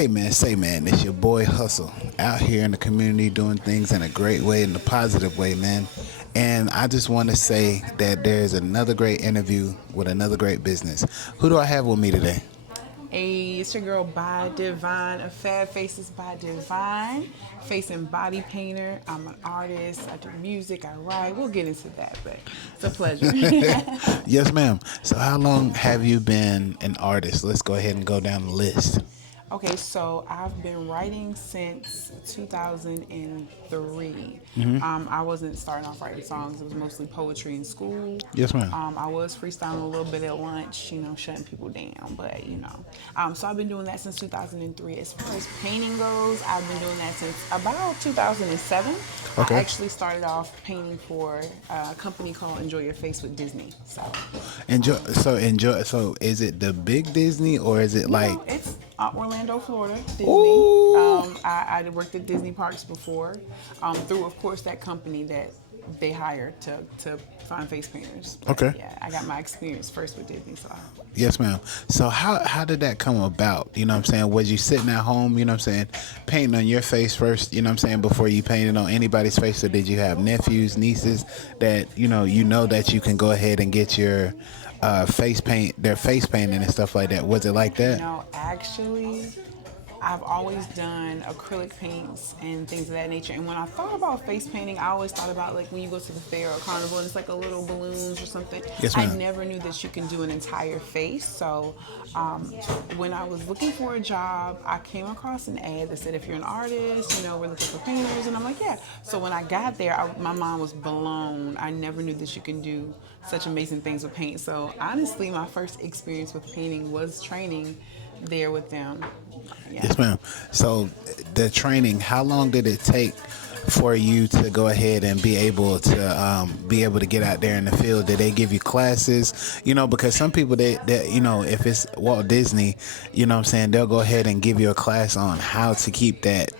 Hey man, say man, it's your boy Hustle out here in the community doing things in a great way, in a positive way, man. And I just want to say that there's another great interview with another great business. Who do I have with me today? Hey, it's your girl Bide Divine of Fab Faces by Divine, face and body painter. I'm an artist. I do music. I write. We'll get into that, but it's a pleasure. Yes, ma'am. So, how long have you been an artist? Let's go ahead and go down the list. Okay, so I've been writing since 2003. Hmm. I wasn't starting off writing songs, it was mostly poetry in school. Yes, ma'am. I was freestyling a little bit at lunch, shutting people down, but. So I've been doing that since 2003. As far as painting goes, I've been doing that since about 2007. I Okay. actually started off painting for a company called Enjoy Your Face with Disney. So, Enjoy. um, So enjoy. So is it the big Disney or is it like? it's Orlando, Florida, Disney. Ooh. I worked at Disney parks before, through, of course, that company that they hired to find face painters. But Okay. yeah, I got my experience first with Disney. So, Yes, ma'am. So how did that come about? You know what I'm saying? Was you sitting at home, you know what I'm saying, painting on your face first, you know what I'm saying, before you painted on anybody's face? Or did you have nephews, nieces that, you know that you can go ahead and get your their face painting and stuff like that? Was it like that? actually, I've always done acrylic paints and things of that nature. And when I thought about face painting, I always thought about like when you go to the fair or carnival and it's like a little balloons or something. Yes, I ma'am. never knew that you can do an entire face. So when I was looking for a job, I came across an ad that said, if you're an artist, we're looking for painters. And I'm like, yeah. So when I got there, my mind was blown. I never knew that you can do such amazing things with paint. So honestly, my first experience with painting was training there with them. Yeah. Yes, ma'am. So the training, how long did it take for you to go ahead and be able to get out there in the field? Did they give you classes? Because some people they if it's Walt Disney, what I'm saying, they'll go ahead and give you a class on how to keep that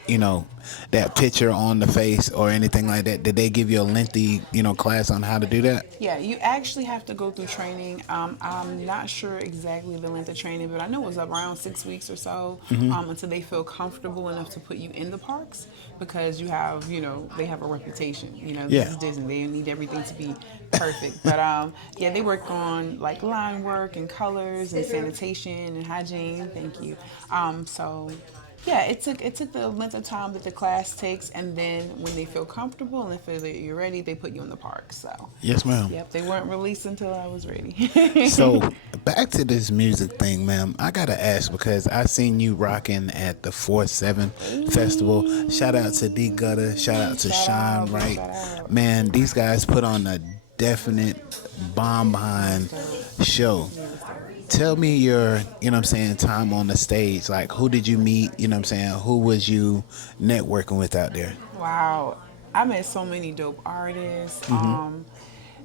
picture on the face or anything like that. Did they give you a lengthy, class on how to do that? Yeah, you actually have to go through training. I'm not sure exactly the length of training, but I know it was around 6 weeks or so, until they feel comfortable enough to put you in the parks because they have a reputation. This Yeah. is Disney. They need everything to be perfect. But yeah, they work on like line work and colors and sanitation and hygiene. Thank you. So yeah, it took the length of time that the class takes, and then when they feel comfortable and they feel that you're ready, they put you in the park. So, Yes, ma'am. yep, they weren't released until I was ready. So back to this music thing, ma'am. I gotta ask because I seen you rocking at the 4-7 festival. Shout out to D Gutter. Shout out to Shout Shine out, big Right. shout out. Man, these guys put on a definite bomb It was behind dope. show. Yeah, it was dope. Tell me your, what I'm saying, time on the stage. Like, who did you meet? You know what I'm saying? Who was you networking with out there? Wow, I met so many dope artists. Hmm.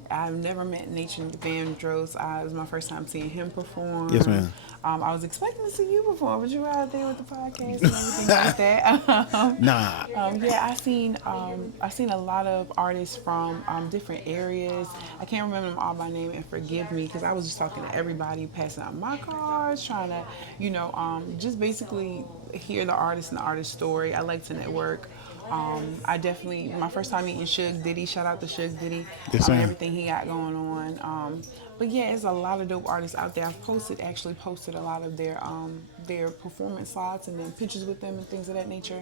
I've never met Nathan Vandross. It was my first time seeing him Yes, perform. ma'am. I was expecting to see you perform, but you were out there with the podcast and everything like that. Nah. Yeah, I seen a lot of artists from different areas. I can't remember them all by name, and forgive me because I was just talking to everybody, passing out my cards, trying to, just basically hear the artist and the artist story. I like to network. I definitely my first time meeting Suge Diddy. Shout out to Suge Diddy Yes, and ma'am. everything he got going on. But yeah, there's a lot of dope artists out there. I've actually posted a lot of their performance slots and then pictures with them and things of that nature.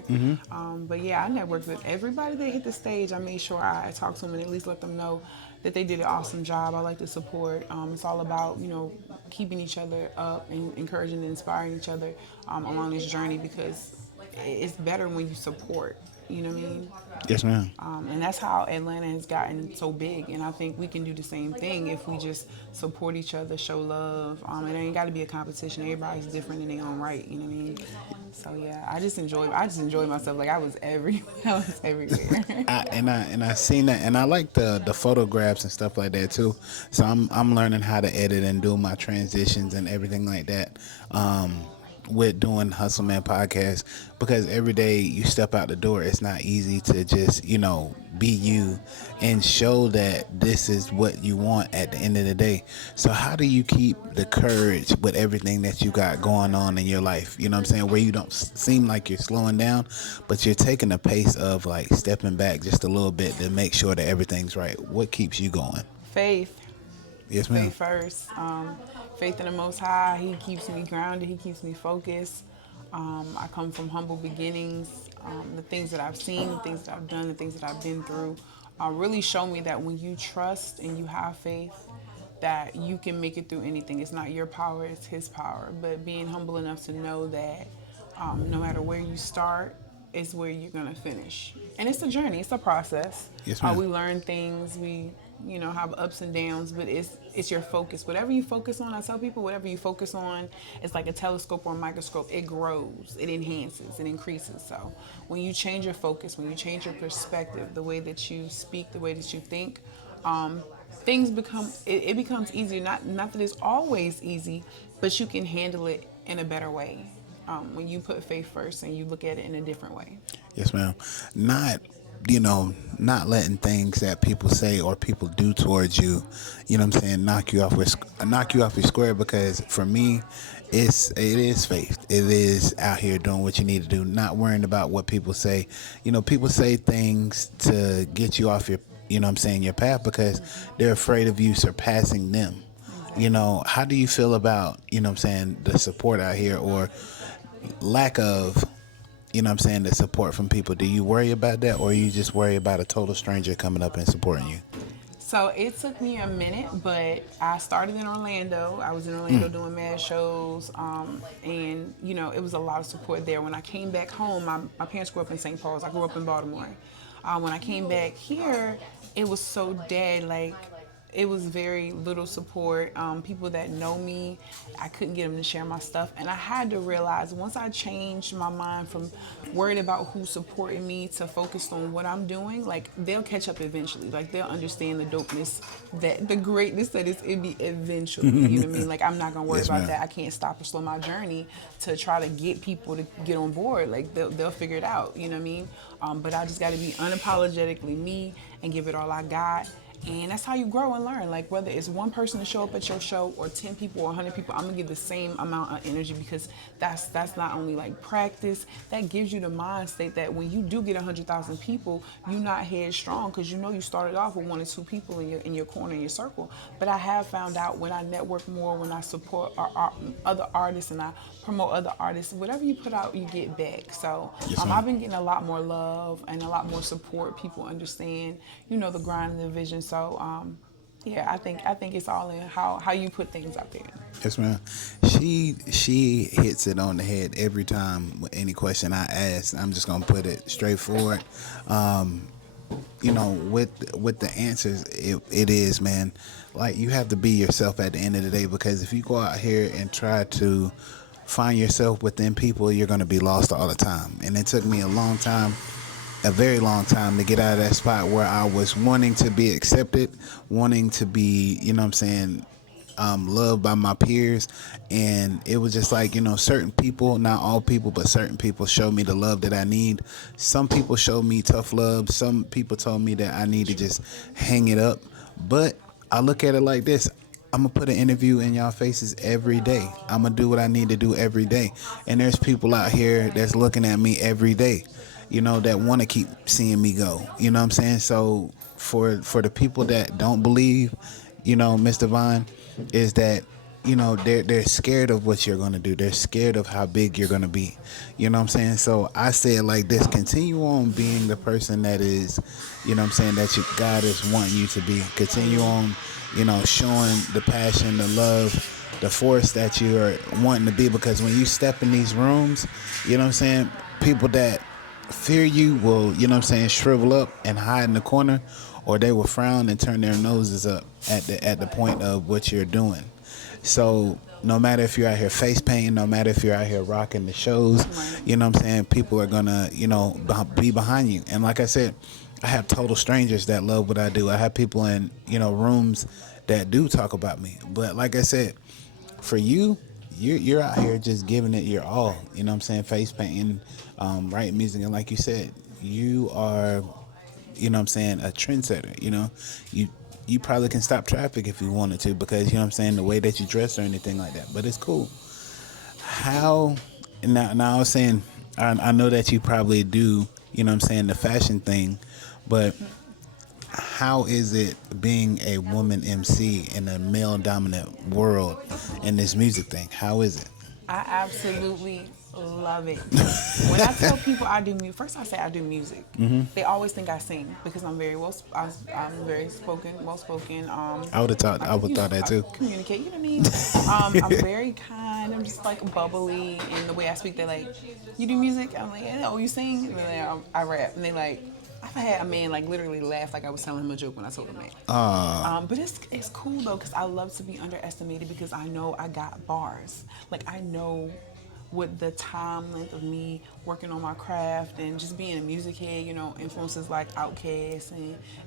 But yeah, I networked with everybody that hit the stage. I made sure I talked to them and at least let them know that they did an awesome job. I like to support. It's all about keeping each other up and encouraging and inspiring each other along this journey because it's better when you support. You know what I mean? Yes, ma'am. And that's how Atlanta has gotten so big. And I think we can do the same thing if we just support each other, show love. It ain't got to be a competition. Everybody's different in their own right. You know what I mean? So yeah, I just enjoyed myself. Like I was I was everywhere. I seen that, and I like the photographs and stuff like that too. So I'm learning how to edit and do my transitions and everything like that. with doing Hustle Man podcast, because every day you step out the door, it's not easy to just, be you and show that this is what you want at the end of the day. So how do you keep the courage with everything that you got going on in your life? You know what I'm saying? Where you don't seem like you're slowing down, but you're taking the pace of like stepping back just a little bit to make sure that everything's right. What keeps you going? Faith. Yes, ma'am. Faith first. Faith in the Most High. He keeps me grounded. He keeps me focused. I come from humble beginnings. The things that I've seen, the things that I've done, the things that I've been through, really show me that when you trust and you have faith, that you can make it through anything. It's not your power, it's His power. But being humble enough to know that no matter where you start, is where you're gonna finish. And it's a journey, it's a process. Yes, ma'am. We learn things, we have ups and downs, but it's your focus. Whatever you focus on, I tell people, whatever you focus on, it's like a telescope or a microscope. It grows, it enhances, it increases. So when you change your focus, when you change your perspective, the way that you speak, the way that you think, things become, it becomes easier. Not that it's always easy, but you can handle it in a better way. When you put faith first and you look at it in a different way. Yes, ma'am. Not letting things that people say or people do towards you, knock you off your square. Because for me, it is faith. It is out here doing what you need to do, not worrying about what people say. People say things to get you off your path because they're afraid of you surpassing them. How do you feel about, the support out here, or lack of, the support from people? Do you worry about that, or you just worry about a total stranger coming up and supporting you? So it took me a minute, but I started in Orlando. I was in Orlando doing mad shows, and it was a lot of support there. When I came back home, my parents grew up in St. Paul's. I grew up in Baltimore. When I came back here, it was so dead. Like, it was very little support. People that know me, I couldn't get them to share my stuff. And I had to realize, once I changed my mind from worried about who's supporting me to focused on what I'm doing, like, they'll catch up eventually. Like, they'll understand the dopeness, the greatness that is in me eventually. You know what I mean? Like, I'm not going to worry Yes, about ma'am. that. I can't stop or slow my journey to try to get people to get on board. Like, they'll figure it out. You know what I mean? But I just got to be unapologetically me and give it all I got. And that's how you grow and learn. Like, whether it's one person to show up at your show or 10 people or 100 people, I'm gonna give the same amount of energy, because that's not only like practice, that gives you the mind state that when you do get 100,000 people, you're not headstrong, because you started off with 1 or 2 people in your corner, in your circle. But I have found out, when I network more, when I support other artists and I promote other artists, whatever you put out, you get back. So Yes, ma'am. I've been getting a lot more love and a lot more support. People understand, the grind and the vision. So, yeah, I think it's all in how you put things out there. Yes, ma'am. She hits it on the head every time with any question I ask. I'm just gonna put it straightforward. With the answers, it is, man. Like, you have to be yourself at the end of the day, because if you go out here and try to find yourself within people, you're gonna be lost all the time. And it took me a very long time to get out of that spot where I was wanting to be accepted, wanting to be, loved by my peers. And it was just like, certain people, not all people, but certain people showed me the love that I need. Some people showed me tough love. Some people told me that I need to just hang it up. But I look at it like this. I'm going to put an interview in y'all faces every day. I'm going to do what I need to do every day. And there's people out here that's looking at me every day, that want to keep seeing me go. You know what I'm saying? So for the people that don't believe, Miss Divine, is that, they're scared of what you're going to do. They're scared of how big you're going to be. You know what I'm saying? So I say it like this: continue on being the person that is, that God is wanting you to be. Continue on, showing the passion, the love, the force that you are wanting to be. Because when you step in these rooms, people that fear you will, shrivel up and hide in the corner, or they will frown and turn their noses up at the point of what you're doing. So no matter if you're out here face painting, no matter if you're out here rocking the shows, people are gonna, be behind you. And like I said, I have total strangers that love what I do. I have people in, rooms that do talk about me. But like I said, for you, you're out here just giving it your all. You know what I'm saying? Face painting, writing music, and like you said, you are, you know what I'm saying, a trendsetter. You know, you you probably can stop traffic if you wanted to because you know what I'm saying, the way that you dress or anything like that. But it's cool. How now I was saying I know that you probably do, you know what I'm saying, the fashion thing, but how is it being a woman MC in a male dominant world in this music thing? How is it? I absolutely love it. When I tell people I do music, first I say I do music. They always think I sing because I'm very well. I'm very spoken, well spoken. I would have thought I would thought that I too. communicate. You know what I mean? I'm very kind. I'm just like bubbly, and the way I speak, they're like, "You do music?" I'm like, "Yeah, "Oh, you sing?" And they're like, I rap, and they like. I've had a man like literally laugh like I was telling him a joke when I told him that. But it's cool though because I love to be underestimated because I know I got bars. Like I know with the time length of me working on my craft and just being a music head, you know, influences like Outkast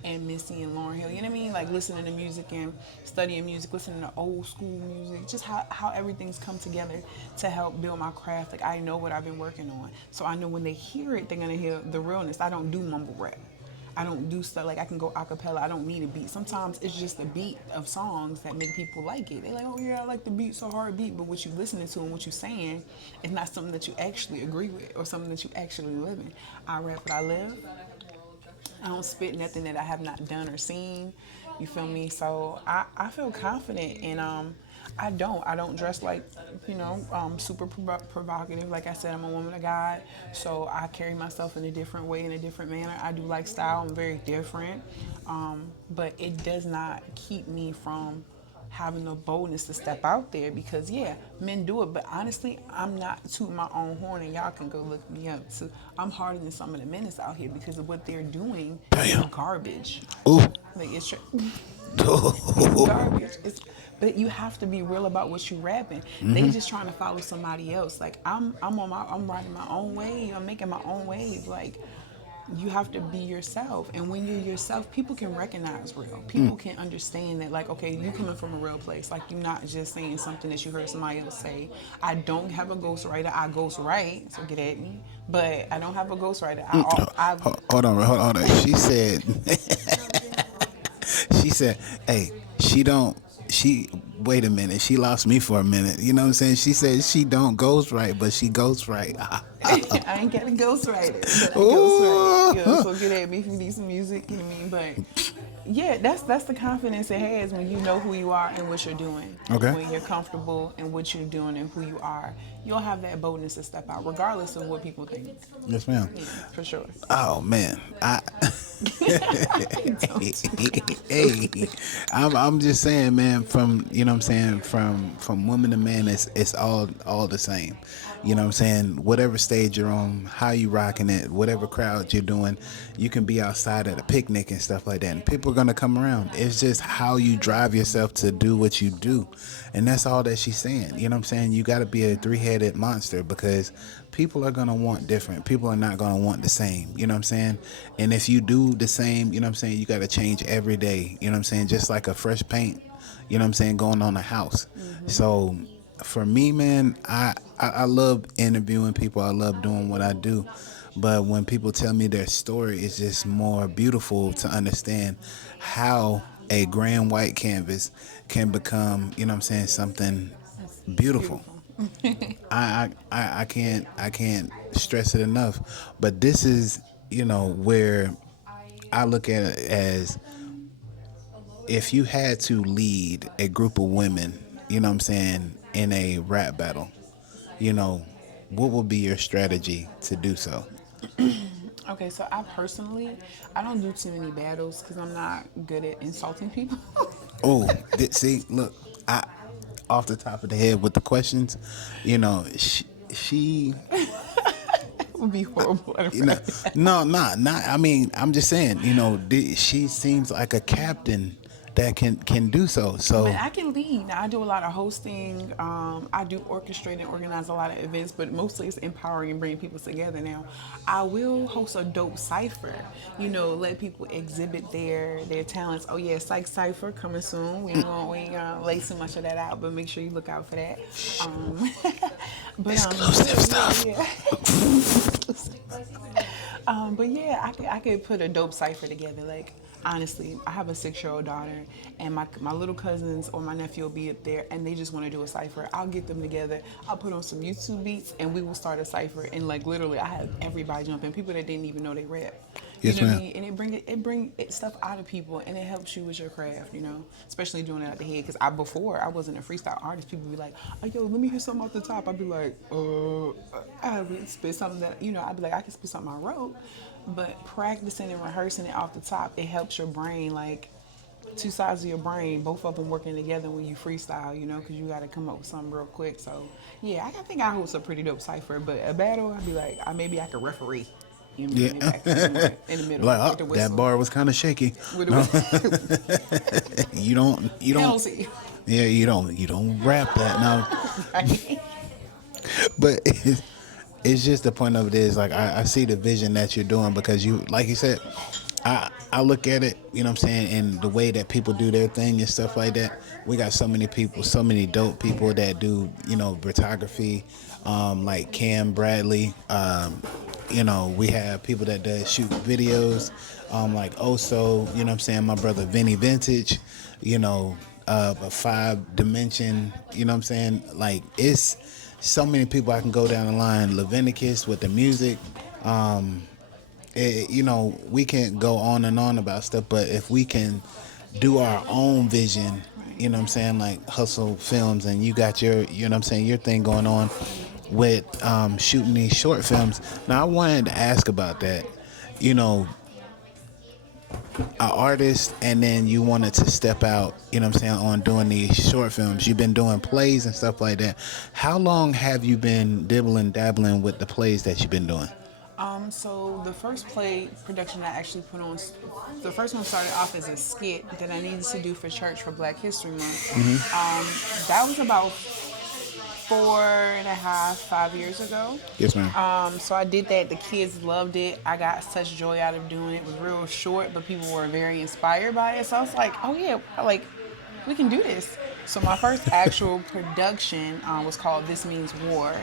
and Missy and Lauryn Hill, you know what I mean? Like listening to music and studying music, listening to old school music, just how everything's come together to help build my craft. Like I know what I've been working on. So I know when they hear it, they're gonna hear the realness. I don't do mumble rap. I don't do stuff like I can go a cappella. I don't need a beat. Sometimes it's just a beat of songs that make people like it. They're like, oh yeah, I like the beat, so hard beat. But what you listening to and what you saying is not something that you actually agree with or something that you actually live in. I rap what I live. I don't spit nothing that I have not done or seen. You feel me? So I feel confident and I don't dress like, you know, super provocative. Like I said, I'm a woman of God, so I carry myself in a different way, in a different manner. I do like style. I'm very different, but it does not keep me from having the boldness to step out there because yeah, men do it, but honestly, I'm not tooting my own horn, and y'all can go look me up. So I'm harder than some of the men that's out here because of what they're doing is Damn. garbage. Ooh. Like it's garbage. It's but you have to be real about what you rapping. They just trying to follow somebody else. Like I'm riding my own wave. I'm making my own wave. Like you have to be yourself, and when you're yourself, people can recognize real. People can understand that, like, okay, you coming from a real place. Like you're not just saying something that you heard somebody else say. I don't have a ghostwriter. I ghostwrite, so get at me. But I don't have a ghostwriter. Hold on. She said, "Hey, she don't. She wait a minute. She lost me for a minute. You know what I'm saying? She said she don't ghost right, but she ghost right. I ain't got a ghostwriter, but I ghostwrite. You know, so get at me if you need some music. You know what I mean? But yeah, that's the confidence it has when you know who you are and what you're doing. Okay. When you're comfortable in what you're doing and who you are, you'll have that boldness to step out, regardless of what people think. Yes, ma'am. Yeah, for sure. Oh man, hey, I'm just saying, man. From you know what I'm saying, from woman to man, it's all the same. You know what I'm saying? Whatever stage you're on, how you rocking it, whatever crowd you're doing, you can be outside at a picnic and stuff like that, and people are gonna come around. It's just how you drive yourself to do what you do, and that's all that she's saying. You know what I'm saying? You got to be a three-headed monster because people are gonna want different. People are not gonna want the same. You know what I'm saying? And if you do the same, you know what I'm saying, you got to change every day. You know what I'm saying? Just like a fresh paint. You know what I'm saying? Going on a house. So for me, man, I love interviewing people. I love doing what I do. But when people tell me their story, it's just more beautiful to understand how a grand white canvas can become, you know what I'm saying, something beautiful. I can't stress it enough. But this is, you know, where I look at it as if you had to lead a group of women, you know what I'm saying, in a rap battle, you know, what would be your strategy to do so? Okay, so I don't do too many battles because I'm not good at insulting people. Oh, see, look, I off the top of the head with the questions, you know, she It would be horrible. you know, no, not. I mean, I'm just saying, you know, she seems like a captain that can do so. I mean, So I can lead. Now, I do a lot of hosting. I do orchestrate and organize a lot of events, but mostly it's empowering and bringing people together. Now, I will host a dope cipher. You know, let people exhibit their talents. Oh yeah, Psych Cipher coming soon. We ain't gonna lay too much of that out, but make sure you look out for that. Um, exclusive stuff. yeah. But yeah, I could put a dope cipher together. Like honestly, I have a 6-year-old daughter, and my little cousins or my nephew will be up there, and they just want to do a cipher. I'll get them together. I'll put on some YouTube beats, and we will start a cipher. And like literally, I have everybody jumping. People that didn't even know they rap. You Yes, know what I ma'am. mean? And it bring stuff out of people, and it helps you with your craft. You know, especially doing it out the head. Because before I wasn't a freestyle artist. People be like, "Oh, yo, let me hear something off the top." I'd be like, I would spit something that I'd be like, I can spit something I wrote. But practicing and rehearsing it off the top, it helps your brain. Like two sides of your brain, both of them working together when you freestyle. Because you got to come up with something real quick. So yeah, I think I host a pretty dope cipher. But a battle, I'd be like, maybe I could referee. You know what I Yeah. mean? Back in the middle Like, with the that whistle. bar was kind of shaky. With the No, whistle. you don't. Penalty. Yeah, you don't rap that now. Right? But it's just the point of it is like I see the vision that you're doing because you, like you said, I look at it, you know what I'm saying, and the way that people do their thing and stuff like that. We got so many people, so many dope people that do, photography, like Cam Bradley. We have people that does shoot videos, like Oso, you know what I'm saying, my brother Vinny Vintage, a 5 Dimension, you know what I'm saying? Like it's so many people I can go down the line. Leviticus with the music. We can't go on and on about stuff, but if we can do our own vision, Right. you know what I'm saying, like Hustle Films, and you got your, you know what I'm saying, your thing going on with shooting these short films. Now, I wanted to ask about that. You know, an artist, and then you wanted to step out, you know what I'm saying, on doing these short films. You've been doing plays and stuff like that. How long have you been dabbling with the plays that you've been doing? So the first play production I actually put on, the first one started off as a skit that I needed to do for church for Black History Month. That was about 4.5, 5 years ago. Yes, ma'am. So I did that. The kids loved it. I got such joy out of doing it. It was real short, but people were very inspired by it. So I was like, oh yeah, like we can do this. So my first actual production was called This Means War,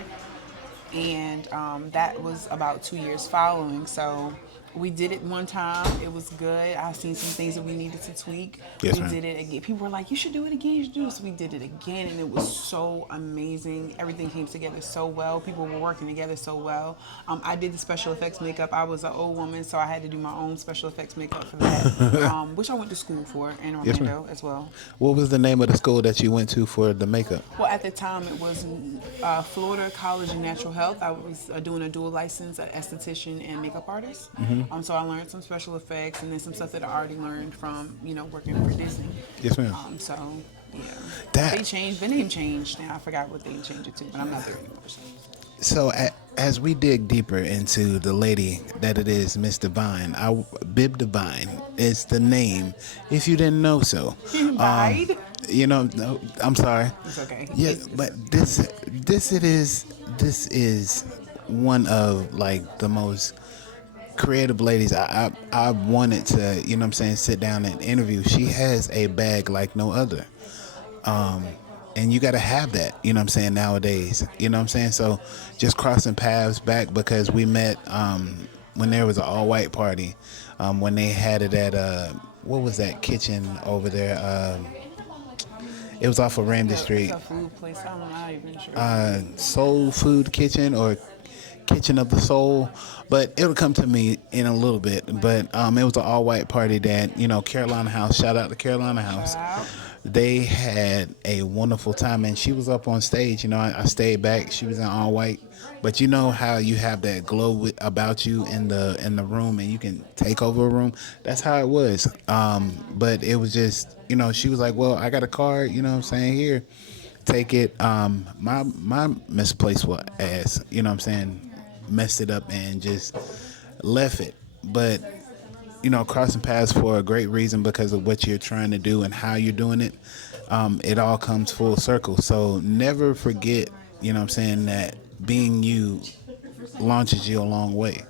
and that was about 2 years following. So we did it one time. It was good. I seen some things that we needed to tweak. Yes, We ma'am. did it again. People were like, "You should do it again. You should do it." So we did it again, and it was so amazing. Everything came together so well. People were working together so well. I did the special effects makeup. I was an old woman, so I had to do my own special effects makeup for that, which I went to school for in Yes, ma'am. Orlando as well. What was the name of the school that you went to for the makeup? Well, at the time, it was Florida College of Natural Health. I was doing a dual license, an esthetician and makeup artist. So I learned some special effects and then some stuff that I already learned from, working for Disney. Yes, ma'am. So, yeah. That- They changed, the name changed. Now I forgot what they changed it to, but I'm not there anymore. So as we dig deeper into the lady that it is, Miss Divine, Bib Divine is the name. If you didn't know so, Bide? no, I'm sorry. It's okay. Yeah, It's- but this is one of like the most creative ladies I wanted to, you know what I'm saying, sit down and interview. She has a bag like no other. And you got to have that, you know what I'm saying, nowadays. You know what I'm saying? So just crossing paths back because we met when there was an all-white party, when they had it at, what was that kitchen over there? It was off of Ramsey Street. It's a food place. I'm not even sure. Soul Food Kitchen or Kitchen of the Soul, but it'll come to me in a little bit. But it was an all-white party that, Carolina House, shout out to Carolina House. Wow. They had a wonderful time, and she was up on stage. I stayed back. She was in all white, but you know how you have that glow about you in the room, and you can take over a room. That's how it was. But it was just, she was like, "Well, I got a card. You know what I'm saying, here, take it." My misplaced ass, you know what I'm saying, messed it up and just left it. But crossing paths for a great reason because of what you're trying to do and how you're doing it. It all comes full circle. So never forget, that being you launches you a long way.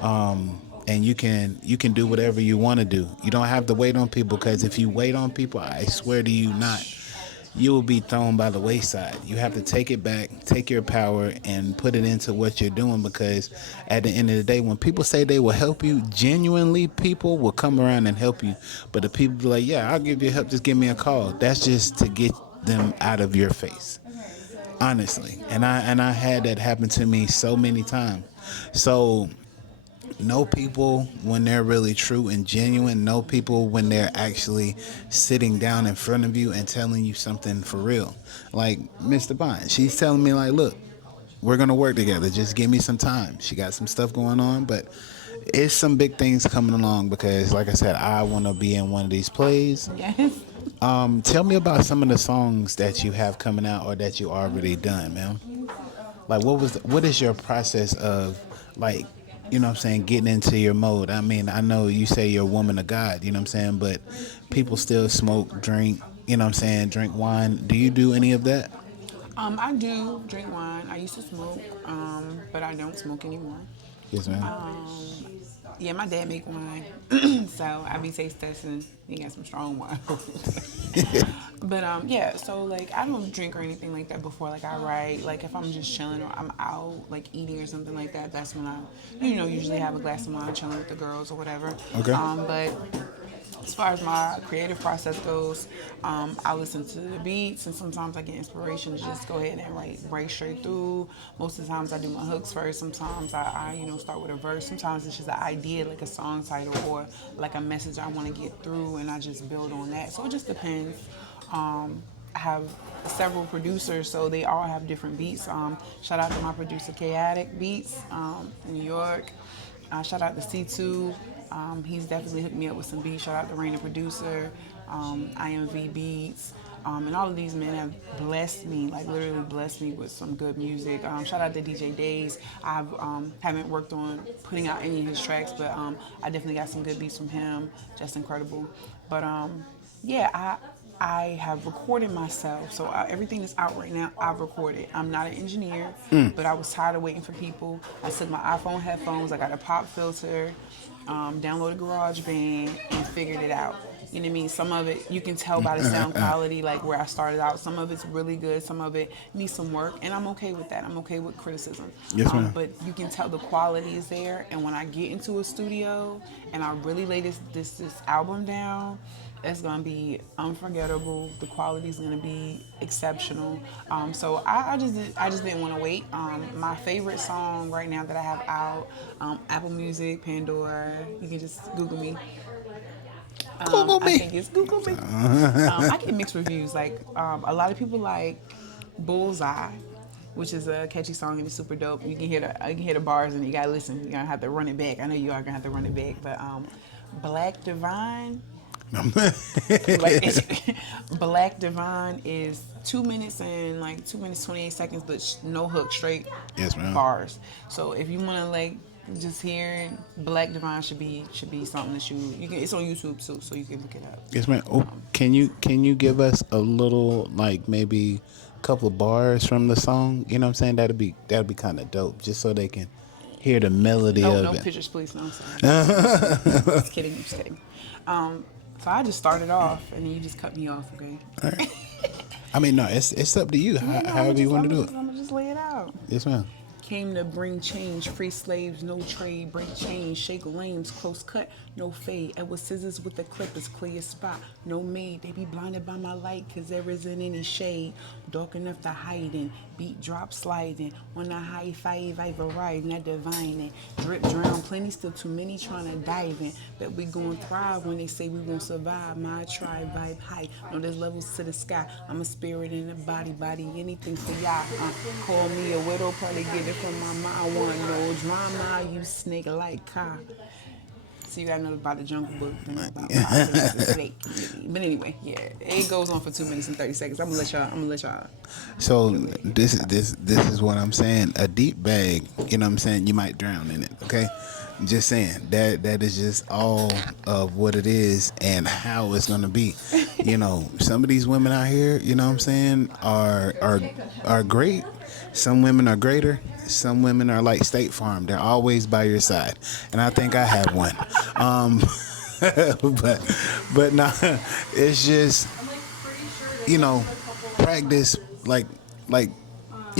And you can do whatever you want to do. You don't have to wait on people, because if you wait on people, I swear to you not, you will be thrown by the wayside. You have to take it back, take your power, and put it into what you're doing, because at the end of the day, when people say they will help you, genuinely, people will come around and help you. But the people be like, yeah, I'll give you help, just give me a call. That's just to get them out of your face, honestly. And I had that happen to me so many times. So know people when they're really true and genuine. Know people when they're actually sitting down in front of you and telling you something for real. Like Mr. Bond, she's telling me, like, look, we're gonna work together. Just give me some time. She got some stuff going on, but it's some big things coming along, because, like I said, I want to be in one of these plays. Yes. Tell me about some of the songs that you have coming out or that you already done, man. Like, what is your process of, like, getting into your mode? I mean, I know you say you're a woman of God, but people still smoke, drink, drink wine. Do you do any of that? I do drink wine. I used to smoke, but I don't smoke anymore. Yes, ma'am. Yeah, my dad make wine, so I be taste testing. He got some strong wine. But yeah, so like I don't drink or anything like that before. Like I write, like if I'm just chilling or I'm out like eating or something like that, that's when I, usually have a glass of wine, chilling with the girls or whatever. Okay. But as far as my creative process goes, I listen to the beats, and sometimes I get inspiration to just go ahead and write straight through. Most of the times I do my hooks first. Sometimes I start with a verse. Sometimes it's just an idea, like a song title or like a message I want to get through, and I just build on that. So it just depends. I have several producers, so they all have different beats. Shout out to my producer, Chaotic Beats, in New York. Shout out to C2. He's definitely hooked me up with some beats. Shout out to Rain, the producer, IMV Beats. And all of these men have blessed me, like literally blessed me with some good music. Shout out to DJ Days. I haven't worked on putting out any of his tracks, but I definitely got some good beats from him. Just incredible. But yeah, I have recorded myself, so everything that's out right now, I've recorded. I'm not an engineer, but I was tired of waiting for people. I took my iPhone headphones, I got a pop filter, downloaded GarageBand, and figured it out. You know what I mean? Some of it, you can tell by the sound quality, like where I started out. Some of it's really good, some of it needs some work, and I'm okay with that. I'm okay with criticism. Yes, ma'am. But you can tell the quality is there, and when I get into a studio and I really lay this album down, it's gonna be unforgettable. The quality is gonna be exceptional. So I just didn't want to wait. My favorite song right now that I have out, Apple Music, Pandora. You can just Google me. Google me. I think it's Google me. I get mixed reviews. Like a lot of people like Bullseye, which is a catchy song and it's super dope. You can hear the bars and you gotta listen. You're gonna have to run it back. I know you are gonna have to run it back, but Black Divine. Black Divine is 2 minutes and 2 minutes 28 seconds, but no hook, straight Yes, ma'am. bars. So if you want to just hear Black Divine, should be something that you can. It's on YouTube too, so you can look it up. Yes, ma'am. Oh, can you give us a little, maybe a couple of bars from the song? You know what I'm saying? That'd be kind of dope, just so they can hear the melody of No it. pictures, please. No, I'm sorry. Just kidding. I'm just kidding. So I just started off, and then you just cut me off, okay? All right. I mean, no, it's up to you. However you want to do it. I'm gonna just lay it out. Yes, ma'am. Came to bring change, free slaves, no trade, break chains, shake lanes, close cut, no fade. Edward scissors with the clippers, clear spot, no maid. They be blinded by my light, cause there isn't any shade. Dark enough to hide in, beat drop sliding. On a high five, I ride, not divining. Drip drown, plenty, still too many trying to dive in. Bet we gon' thrive when they say we won't survive. My tribe vibe high, no there's levels to the sky. I'm a spirit in a body, anything for y'all. Call me a widow, probably get it from my mind. Want no drama, you snake like car. So you gotta know about the Jungle Book, about the snake. But anyway, yeah, it goes on for 2 minutes and 30 seconds. I'm gonna let y'all. So this is what I'm saying. A deep bag, you know what I'm saying? You might drown in it, okay? Just saying that is just all of what it is and how it's gonna be. Some of these women out here, you know what I'm saying, are great. Some women are greater. Some women are like State Farm. They're always by your side, and I think I have one. Um, but nah, it's just practice like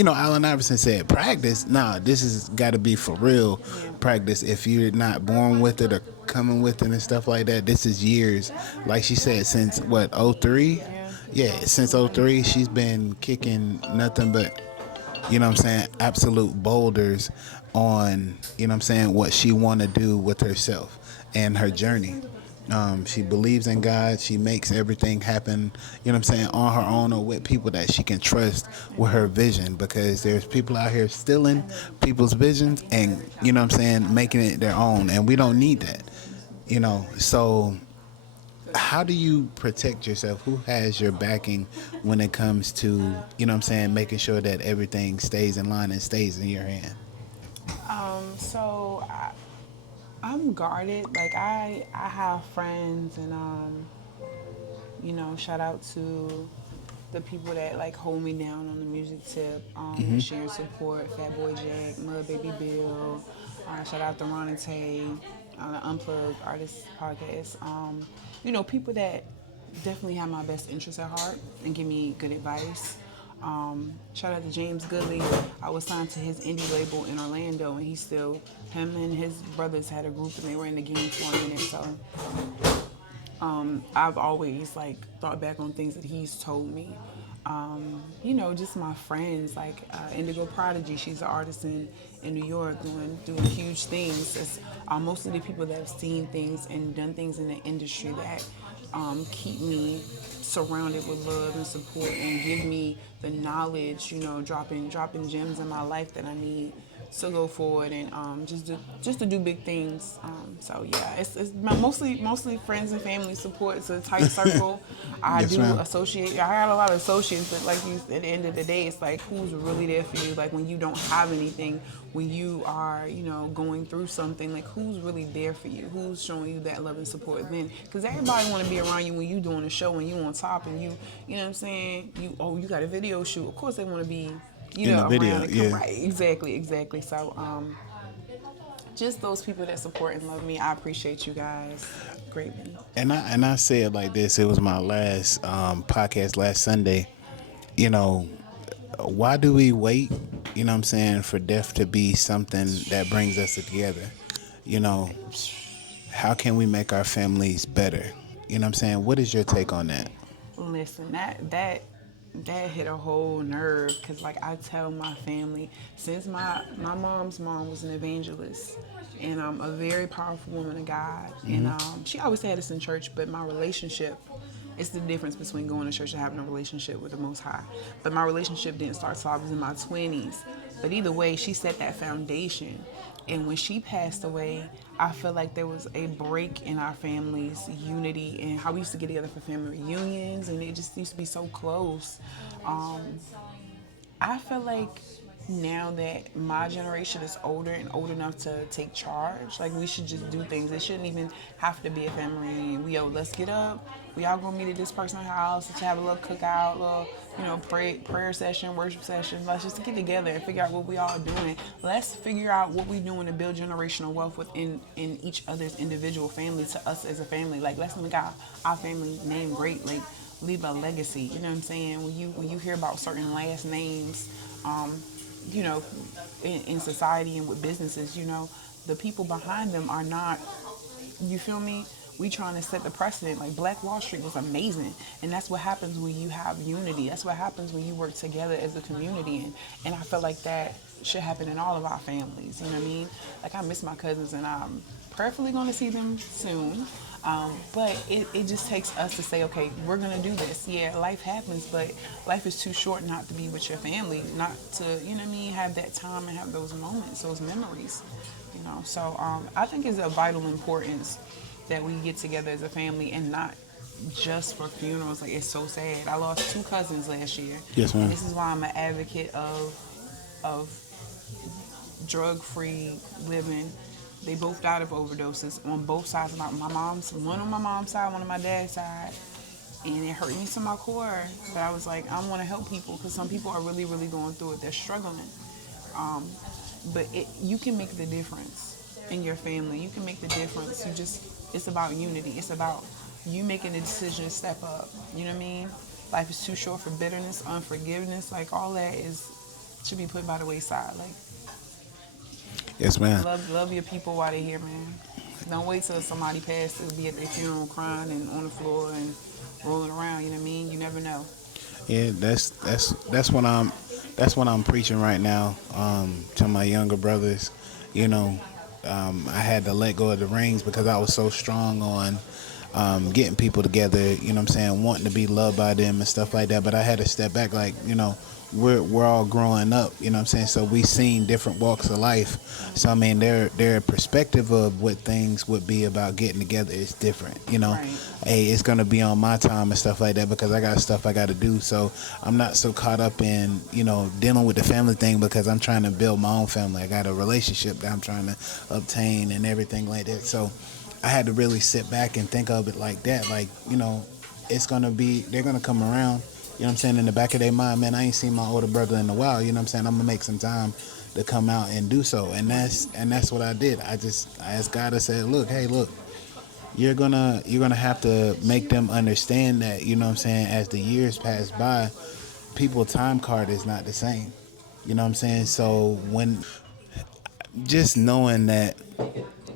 Allen Iverson said, practice. Nah, this has got to be for real Yeah. practice. If you're not born with it or coming with it and stuff like that, this is years. Like she said, since what, '03? Yeah. Yeah, since '03, she's been kicking nothing but, what I'm saying, absolute boulders on, what I'm saying, what she want to do with herself and her journey. She believes in God. She makes everything happen, what I'm saying, on her own or with people that she can trust with her vision, because there's people out here stealing people's visions and, what I'm saying, making it their own. And we don't need that, So how do you protect yourself? Who has your backing when it comes to, what I'm saying, making sure that everything stays in line and stays in your hand? So I'm guarded. Like I have friends, and shout out to the people that like hold me down on the music tip, sharing support, Fat Boy Jack, Mud Baby Bill, shout out to Ron and Tay, the Unplugged Artist Podcast. People that definitely have my best interests at heart and give me good advice. Shout out to James Goodley. I was signed to his indie label in Orlando, and him and his brothers had a group, and they were in the game for a minute. So I've always like thought back on things that he's told me. Just my friends like Indigo Prodigy. She's an artist in New York doing huge things. It's mostly the people that have seen things and done things in the industry that keep me surrounded with love and support and give me the knowledge. Dropping gems in my life that I need to go forward and just to do big things. So yeah, it's mostly friends and family support. It's a tight circle. I Yes, do ma'am. associate. I got a lot of associates, but like you, at the end of the day, it's like who's really there for you. Like when you don't have anything, when you are going through something, like who's really there for you? Who's showing you that love and support? Then, because everybody want to be around you when you doing a show and you on top and you know what I'm saying. You got a video shoot. Of course they want to be In the around video, and come yeah. right. Exactly. So, just those people that support and love me, I appreciate you guys greatly. And I say it like this. It was my last podcast last Sunday. You know, why do we wait? What I'm saying, for death to be something that brings us together. You know, how can we make our families better? What I'm saying. What is your take on that? Listen, that hit a whole nerve because like I tell my family since my mom's mom was an evangelist and a very powerful woman of God, and she always had us in church, but my relationship, it's the difference between going to church and having a relationship with the Most High. But my relationship didn't start till I was in my 20s. But either way, she set that foundation. And when she passed away, I felt like there was a break in our family's unity and how we used to get together for family reunions, and it just used to be so close. Um, I feel like now that my generation is older and old enough to take charge, like we should just do things. It shouldn't even have to be a family reunion. Let's get up. We all gonna meet at this person's house. Let's have a little cookout, little prayer session, worship session. Let's just get together and figure out what we all doing. Let's figure out what we doing to build generational wealth within in each other's individual family to us as a family. Like let's make our family name great. Like leave a legacy. You know what I'm saying? When you hear about certain last names, um, in society and with businesses, the people behind them are not, you feel me? We trying to set the precedent. Like Black Wall Street was amazing. And that's what happens when you have unity. That's what happens when you work together as a community. And I feel like that should happen in all of our families. You know what I mean? Like I miss my cousins and I'm prayerfully going to see them soon. But it just takes us to say, okay, we're going to do this. Yeah, life happens, but life is too short not to be with your family, not to, have that time and have those moments, those memories, So I think it's of vital importance that we get together as a family and not just for funerals. Like it's so sad. I lost 2 cousins last year. Yes, ma'am. And this is why I'm an advocate of drug-free living. They both died of overdoses on both sides of my mom's, one on my mom's side, one on my dad's side. And it hurt me to my core. But I was like, I want to help people because some people are really, really going through it. They're struggling. But you can make the difference in your family. You can make the difference. It's about unity. It's about you making the decision to step up. You know what I mean? Life is too short for bitterness, unforgiveness. Like all that should be put by the wayside. Like, yes, ma'am. love your people while they're here, man. Don't wait till somebody passes to be at their funeral crying and on the floor and rolling around. You know what I mean? You never know. Yeah, that's what I'm preaching right now to my younger brothers. You know, I had to let go of the reins because I was so strong on getting people together, you know what I'm saying, wanting to be loved by them and stuff like that. But I had to step back, like, you know, we're all growing up, you know what I'm saying? So we seen different walks of life. So I mean their perspective of what things would be about getting together is different, you know. Right. Hey, it's gonna be on my time and stuff like that because I got stuff I gotta do. So I'm not so caught up in, you know, dealing with the family thing because I'm trying to build my own family. I got a relationship that I'm trying to obtain and everything like that. So I had to really sit back and think of it like that. Like, you know, they're gonna come around. You know what I'm saying? In the back of their mind, man, I ain't seen my older brother in a while. You know what I'm saying? I'm gonna make some time to come out and do so. And that's what I did. I asked God. I said, look, you're gonna have to make them understand that. You know what I'm saying? As the years pass by, people's time card is not the same. You know what I'm saying? So when just knowing that,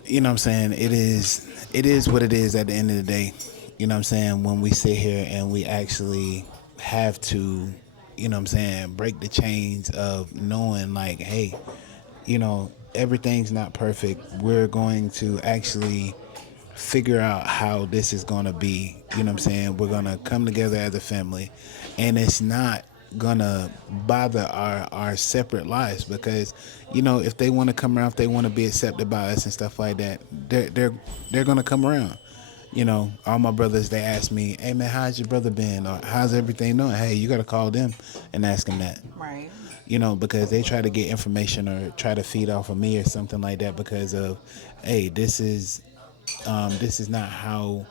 you know what I'm saying, it is what it is at the end of the day. You know what I'm saying? When we sit here and we actually have to, you know what I'm saying, break the chains of knowing like, hey, you know, everything's not perfect. We're going to actually figure out how this is going to be. You know what I'm saying? We're going to come together as a family, and it's not going to bother our separate lives because, you know, if they want to come around, if they want to be accepted by us and stuff like that, they're going to come around. You know, all my brothers, they ask me, hey, man, how's your brother been? Or how's everything doing? Hey, you got to call them and ask them that. Right. You know, because they try to get information or try to feed off of me or something like that because of, hey, this is not how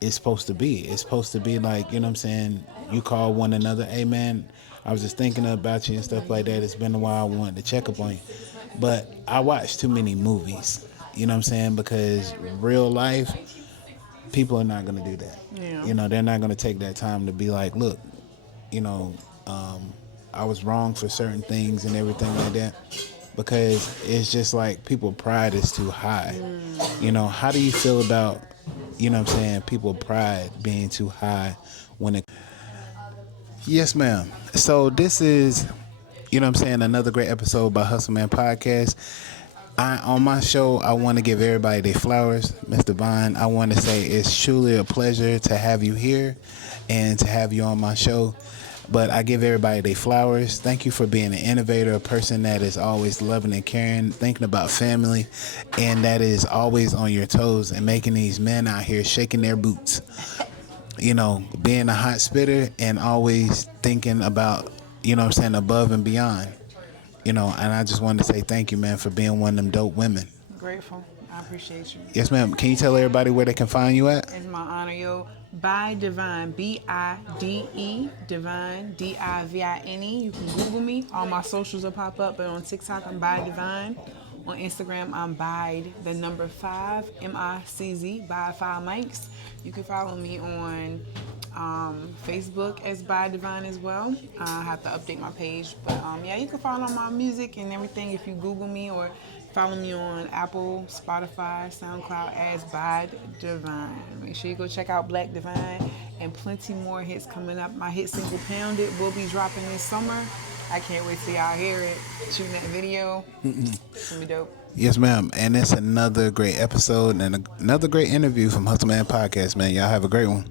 it's supposed to be. It's supposed to be like, you know what I'm saying, you call one another, hey, man, I was just thinking about you and stuff like that. It's been a while. I wanted to check up on you. But I watch too many movies, you know what I'm saying, because real life, people are not going to do that. Yeah. You know, they're not going to take that time to be like, look, you know, I was wrong for certain things and everything like that, because it's just like people pride is too high. You know, how do you feel about, you know what I'm saying, people pride being too high when it... Yes, ma'am. So this is, you know what I'm saying, another great episode by Hustle Man Podcast. On my show, I want to give everybody their flowers. Ms. Divine, I want to say it's truly a pleasure to have you here and to have you on my show. But I give everybody their flowers. Thank you for being an innovator, a person that is always loving and caring, thinking about family, and that is always on your toes and making these men out here shaking their boots. You know, being a hot spitter and always thinking about, you know what I'm saying, above and beyond. You know, and I just wanted to say thank you, man, for being one of them dope women. Grateful. I appreciate you. Yes, ma'am. Can you tell everybody where they can find you at? It's my honor, yo. Bide Divine, Bide Divine, Divine. You can Google me. All my socials will pop up. But on TikTok, I'm Bide Divine. On Instagram, I'm Bide, the number 5, MICZ, Bide 5 Mics. You can follow me on Facebook as Bide Divine as well. I have to update my page. But yeah, you can follow my music and everything if you Google me, or follow me on Apple, Spotify, SoundCloud as Bide Divine. Make sure you go check out Black Divine and plenty more hits coming up. My hit single Pounded will be dropping this summer. I can't wait till y'all hear it. Shooting that video. It's gonna be dope. Yes, ma'am. And it's another great episode and another great interview from Hustle Man Podcast, man. Y'all have a great one.